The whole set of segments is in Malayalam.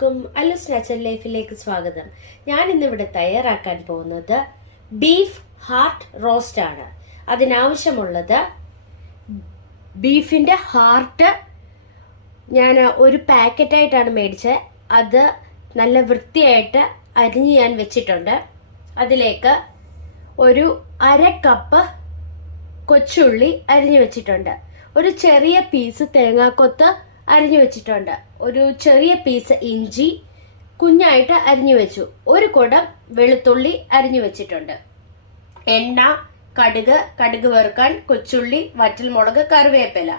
എല്ലാവർക്കും അല്ലൂസ് നാച്ചുറൽ ലൈഫിലേക്ക് സ്വാഗതം. ഞാൻ ഇന്നിവിടെ തയ്യാറാക്കാൻ പോകുന്നത് ബീഫ് ഹാർട്ട് റോസ്റ്റ് ആണ്. അതിനാവശ്യമുള്ളത് ബീഫിന്റെ ഹാർട്ട് ഞാൻ ഒരു പാക്കറ്റായിട്ടാണ് മേടിച്ചത്. അത് നല്ല വൃത്തിയായിട്ട് അരിഞ്ഞ് ഞാൻ വെച്ചിട്ടുണ്ട്. അതിലേക്ക് ഒരു അര കപ്പ് കൊച്ചുള്ളി അരിഞ്ഞു വെച്ചിട്ടുണ്ട്. ഒരു ചെറിയ പീസ് തേങ്ങാക്കൊത്ത് അരിഞ്ഞു വെച്ചിട്ടുണ്ട്. ഒരു ചെറിയ പീസ് ഇഞ്ചി കുഞ്ഞായിട്ട് അരിഞ്ഞു വെച്ചു. ഒരു കുടം വെളുത്തുള്ളി അരിഞ്ഞു വെച്ചിട്ടുണ്ട്. എണ്ണ, കടുക് വറുക്കാൻ, കൊച്ചുള്ളി, വറ്റൽമുളക്, കറിവേപ്പില,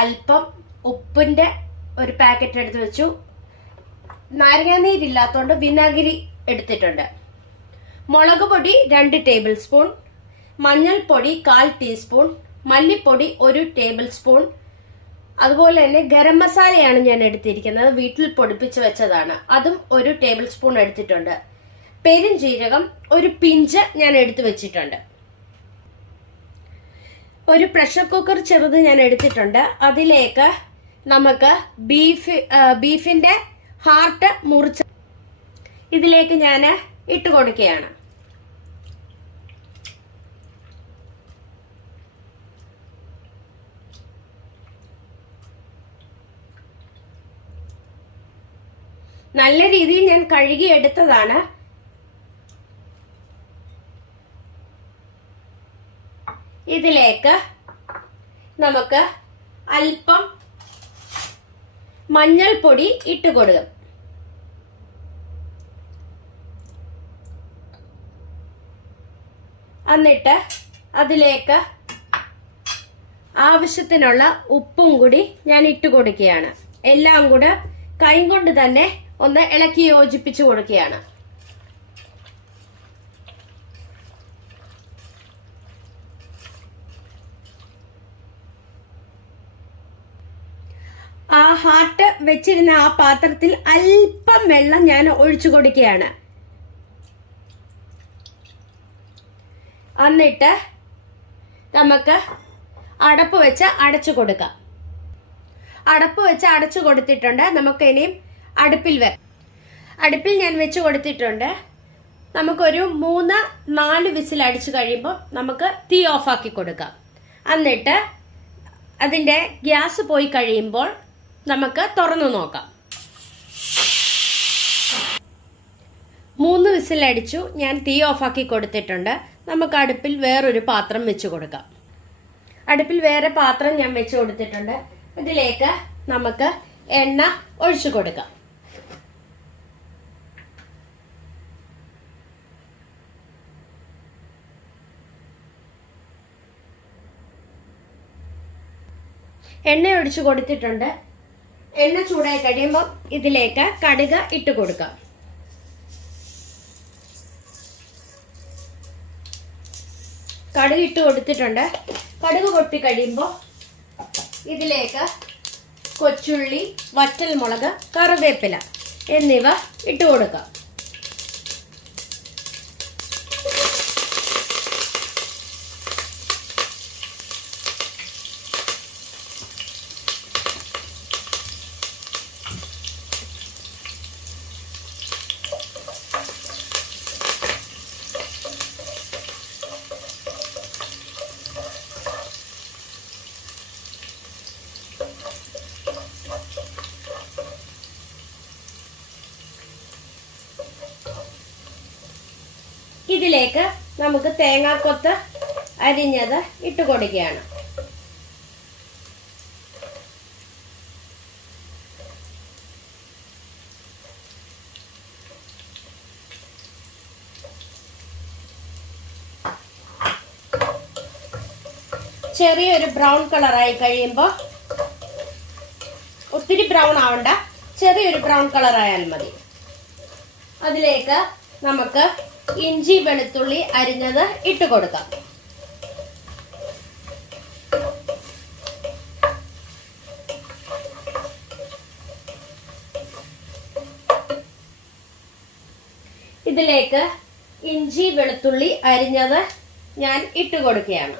അല്പം ഉപ്പിന്റെ ഒരു പാക്കറ്റ് എടുത്ത് വെച്ചു. നാരങ്ങാനീരില്ലാത്തതുകൊണ്ട് വിനാഗിരി എടുത്തിട്ടുണ്ട്. മുളക് പൊടി 2 ടേബിൾ സ്പൂൺ, മഞ്ഞൾപ്പൊടി 1/4 ടീസ്പൂൺ, മല്ലിപ്പൊടി 1 ടേബിൾ സ്പൂൺ, അതുപോലെ തന്നെ ഗരം മസാലയാണ് ഞാൻ എടുത്തിരിക്കുന്നത്. വീട്ടിൽ പൊടിപ്പിച്ച് വെച്ചതാണ്. അതും 1 ടേബിൾ സ്പൂൺ എടുത്തിട്ടുണ്ട്. പെരുംജീരകം ഒരു പിഞ്ച് ഞാൻ എടുത്തു വെച്ചിട്ടുണ്ട്. ഒരു പ്രഷർ കുക്കർ ചെറുത് ഞാൻ എടുത്തിട്ടുണ്ട്. അതിലേക്ക് നമുക്ക് ബീഫിന്റെ ഹാർട്ട് മുറിച്ച് ഇതിലേക്ക് ഞാൻ ഇട്ട് കൊടുക്കുകയാണ്. നല്ല രീതിയിൽ ഞാൻ കഴുകി എടുത്തതാണ്. ഇതിലേക്ക് നമുക്ക് അല്പം മഞ്ഞൾപ്പൊടി ഇട്ട് കൊടുക്കും. എന്നിട്ട് അതിലേക്ക് ആവശ്യത്തിനുള്ള ഉപ്പും കൂടി ഞാൻ ഇട്ട് കൊടുക്കുകയാണ്. എല്ലാം കൂടെ കൈ കൊണ്ട് തന്നെ ഒന്ന് ഇളക്കി യോജിപ്പിച്ചു കൊടുക്കുകയാണ്. ആ ഹാർട്ട് വെച്ചിരുന്ന ആ പാത്രത്തിൽ അല്പം വെള്ളം ഞാൻ ഒഴിച്ചു കൊടുക്കുകയാണ്. എന്നിട്ട് നമുക്ക് അടപ്പ് വെച്ച് അടച്ചു കൊടുക്കാം. അടപ്പ് വെച്ച് അടച്ചു കൊടുത്തിട്ടുണ്ട്. നമുക്ക് ഇനിയും അടുപ്പിൽ ഞാൻ വെച്ച് കൊടുത്തിട്ടുണ്ട്. നമുക്കൊരു 3-4 വിസിൽ അടിച്ചു കഴിയുമ്പോൾ നമുക്ക് തീ ഓഫാക്കി കൊടുക്കാം. എന്നിട്ട് അതിന്റെ ഗ്യാസ് പോയി കഴിയുമ്പോൾ നമുക്ക് തുറന്നു നോക്കാം. 3 വിസിൽ അടിച്ചു. ഞാൻ തീ ഓഫാക്കി കൊടുത്തിട്ടുണ്ട്. നമുക്ക് അടുപ്പിൽ വേറൊരു പാത്രം വെച്ച് കൊടുക്കാം. അടുപ്പിൽ വേറെ പാത്രം ഞാൻ വെച്ച് കൊടുത്തിട്ടുണ്ട്. ഇതിലേക്ക് നമുക്ക് എണ്ണ ഒഴിച്ചു കൊടുക്കാം. എണ്ണ ഒഴിച്ചു കൊടുത്തിട്ടുണ്ട്. എണ്ണ ചൂടായി കഴിയുമ്പോൾ ഇതിലേക്ക് കടുക് ഇട്ട് കൊടുക്കാം. കടുക് ഇട്ട് കൊടുത്തിട്ടുണ്ട്. കടുക് പൊട്ടി കഴിയുമ്പോൾ ഇതിലേക്ക് കൊച്ചുള്ളി, വറ്റൽമുളക്, കറിവേപ്പില എന്നിവ ഇട്ട് കൊടുക്കാം. ഇതിലേക്ക് നമുക്ക് തേങ്ങാക്കൊത്ത് അരിഞ്ഞത് ഇട്ട് കൊടുക്കുകയാണ്. ചെറിയൊരു ബ്രൗൺ കളറായി കഴിയുമ്പോൾ, ഒത്തിരി ബ്രൗൺ ആവണ്ട, ചെറിയൊരു ബ്രൗൺ കളറായാൽ മതി. അതിലേക്ക് നമുക്ക് ഇഞ്ചി, വെളുത്തുള്ളി അരിഞ്ഞത് ഇട്ട് കൊടുക്കാം. ഇതിലേക്ക് ഇഞ്ചി, വെളുത്തുള്ളി അരിഞ്ഞത് ഞാൻ ഇട്ട് കൊടുക്കുകയാണ്.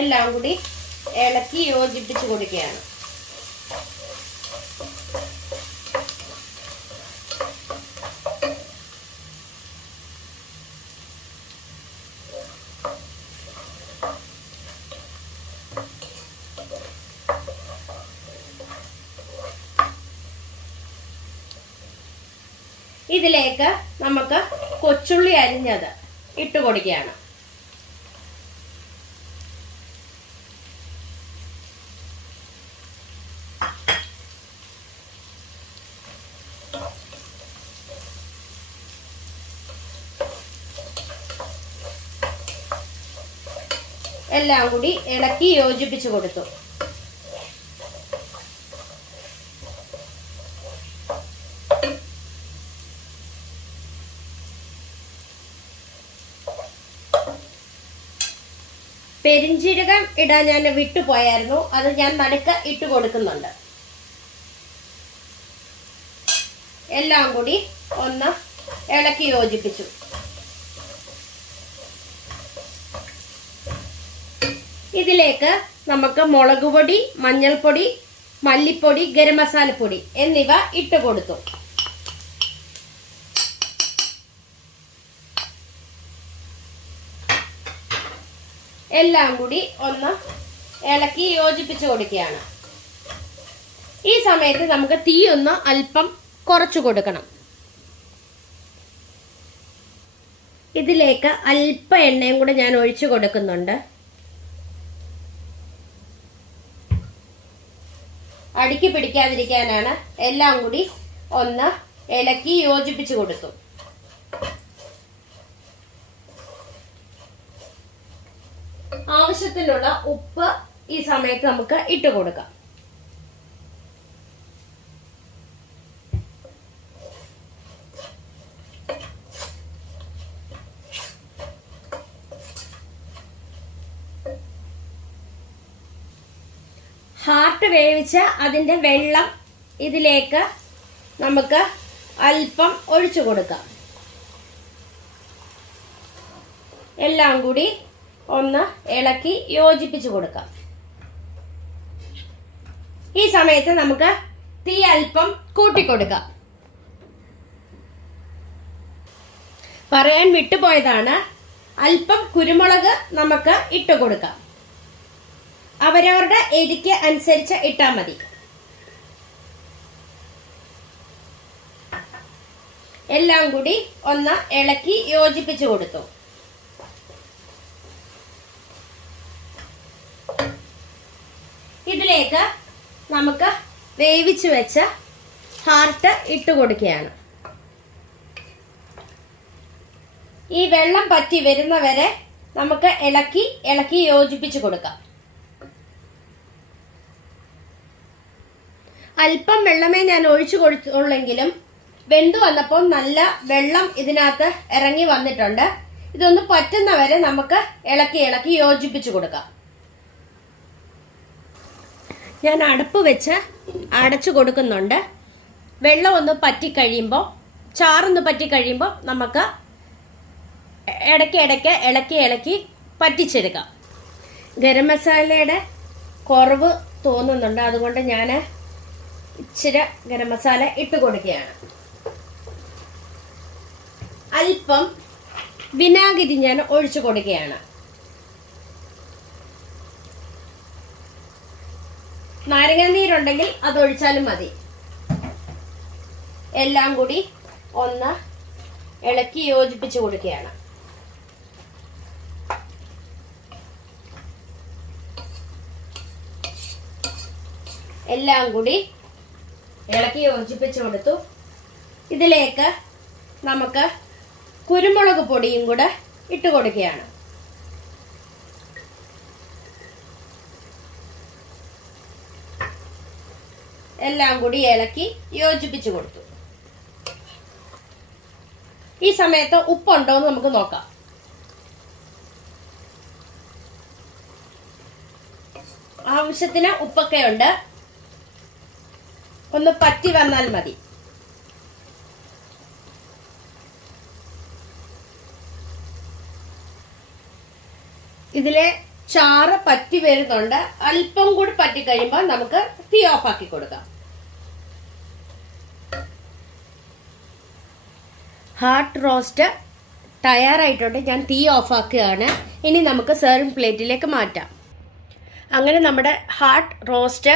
എല്ലാം കൂടി ഇളക്കി യോജിപ്പിച്ച് കൊടുക്കുകയാണ്. ഇതിലേക്ക് നമുക്ക് കൊച്ചുള്ളി അരിഞ്ഞത് ഇട്ട് കൊടുക്കുകയാണ്. എല്ലാം കൂടി ഇളക്കി യോജിപ്പിച്ച് കൊടുത്തു. പെരിഞ്ചീരകം ഇടാൻ ഞാൻ വിട്ടുപോയായിരുന്നു, അത് ഞാൻ നടുക്ക് ഇട്ട് കൊടുക്കുന്നുണ്ട്. എല്ലാം കൂടി ഒന്ന് ഇളക്കി യോജിപ്പിച്ചു. ഇതിലേക്ക് നമുക്ക് മുളക് പൊടി, മഞ്ഞൾപ്പൊടി, മല്ലിപ്പൊടി, ഗരം മസാലപ്പൊടി എന്നിവ ഇട്ട് കൊടുത്തു. എല്ലാം കൂടി ഒന്ന് ഇളക്കി യോജിപ്പിച്ച് കൊടുക്കുകയാണ്. ഈ സമയത്ത് നമുക്ക് തീ ഒന്ന് അല്പം കുറച്ചു കൊടുക്കണം. ഇതിലേക്ക് അല്പം എണ്ണയും കൂടെ ഞാൻ ഒഴിച്ചു കൊടുക്കുന്നുണ്ട്. അടുക്കി പിടിക്കാതിരിക്കാനാണ്. എല്ലാം കൂടി ഒന്ന് ഇളക്കി യോജിപ്പിച്ച് കൊടുത്തു. ആവശ്യത്തിനുള്ള ഉപ്പ് ഈ സമയത്ത് നമുക്ക് ഇട്ട് കൊടുക്കാം. ഹാർട്ട് വേവിച്ച അതിന്റെ വെള്ളം ഇതിലേക്ക് നമുക്ക് അല്പം ഒഴിച്ചു കൊടുക്കാം. എല്ലാം കൂടി ഒന്ന് ഇളക്കി യോജിപ്പിച്ചു കൊടുക്കാം. ഈ സമയത്ത് നമുക്ക് തീ അല്പം കൂട്ടിക്കൊടുക്കാം. പറയാൻ വിട്ടുപോയതാണ്, അല്പം കുരുമുളക് നമുക്ക് ഇട്ട് കൊടുക്കാം. അവരവരുടെ എരിക്ക് അനുസരിച്ച് ഇട്ടാൽ മതി. എല്ലാം കൂടി ഒന്ന് ഇളക്കി യോജിപ്പിച്ചു കൊടുത്തു. ഇതിലേക്ക് നമുക്ക് വേവിച്ചു വെച്ച ഹാർട്ട് ഇട്ട് കൊടുക്കുകയാണ്. ഈ വെള്ളം പറ്റി വരുന്നവരെ നമുക്ക് ഇളക്കി യോജിപ്പിച്ചു കൊടുക്കാം. അല്പം വെള്ളമേ ഞാൻ ഒഴിച്ചു കൊടുത്തുള്ളെങ്കിലും വെന്തു വന്നപ്പോൾ നല്ല വെള്ളം ഇതിനകത്ത് ഇറങ്ങി വന്നിട്ടുണ്ട്. ഇതൊന്ന് പറ്റുന്നവരെ നമുക്ക് ഇളക്കി യോജിപ്പിച്ചു കൊടുക്കാം. ഞാൻ അടുപ്പ് വെച്ച് അടച്ചു കൊടുക്കുന്നുണ്ട്. വെള്ളം ഒന്ന് പറ്റിക്കഴിയുമ്പോൾ, ചാറൊന്ന് പറ്റിക്കഴിയുമ്പോൾ നമുക്ക് ഇടയ്ക്ക് ഇളക്കി പറ്റിച്ചെടുക്കാം. ഗരം മസാലയുടെ കുറവ് തോന്നുന്നുണ്ട്, അതുകൊണ്ട് ഞാൻ ഇച്ചിരി ഗരം മസാല ഇട്ട് കൊടുക്കുകയാണ്. അല്പം വിനാഗിരി ഞാൻ ഒഴിച്ചു കൊടുക്കുകയാണ്. നാരങ്ങാനീരുണ്ടെങ്കിൽ അതൊഴിച്ചാലും മതി. എല്ലാം കൂടി ഒന്ന് ഇളക്കി യോജിപ്പിച്ചു കൊടുക്കുകയാണ്. എല്ലാം കൂടി ഇളക്കി യോജിപ്പിച്ചു കൊടുത്തു. ഇതിലേക്ക് നമുക്ക് കുരുമുളക് പൊടിയും കൂടെ ഇട്ട് കൊടുക്കുകയാണ്. എല്ലാം കൂടി ഇളക്കി യോജിപ്പിച്ചു കൊടുത്തു. ഈ സമയത്ത് ഉപ്പുണ്ടോ എന്ന് നമുക്ക് നോക്കാം. ആവശ്യത്തിന് ഉപ്പൊക്കെ ഉണ്ട്. ഒന്ന് പറ്റി വന്നാൽ മതി. ഇതിലെ ചാറ് പറ്റി വരുന്നുണ്ട്. അല്പം കൂടി പറ്റി കഴിയുമ്പോൾ നമുക്ക് തീ ഓഫ് ആക്കി കൊടുക്കാം. ഹാർട്ട് റോസ്റ്റ് തയ്യാറായിട്ടുണ്ട്. ഞാൻ തീ ഓഫ് ആക്കുകയാണ്. ഇനി നമുക്ക് സെർവിങ് പ്ലേറ്റിലേക്ക് മാറ്റാം. അങ്ങനെ നമ്മുടെ ഹാർട്ട് റോസ്റ്റ്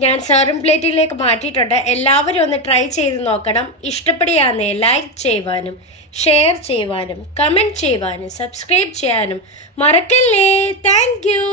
ഞാൻ സെർവിങ് പ്ലേറ്റിലേക്ക് മാറ്റിയിട്ടുണ്ട്. എല്ലാവരും ഒന്ന് ട്രൈ ചെയ്ത് നോക്കണം. ഇഷ്ടപ്പെടുകയാണെന്ന് ലൈക്ക് ചെയ്യുവാനും ഷെയർ ചെയ്യുവാനും കമൻറ്റ് ചെയ്യുവാനും സബ്സ്ക്രൈബ് ചെയ്യാനും മറക്കല്ലേ. Thank you.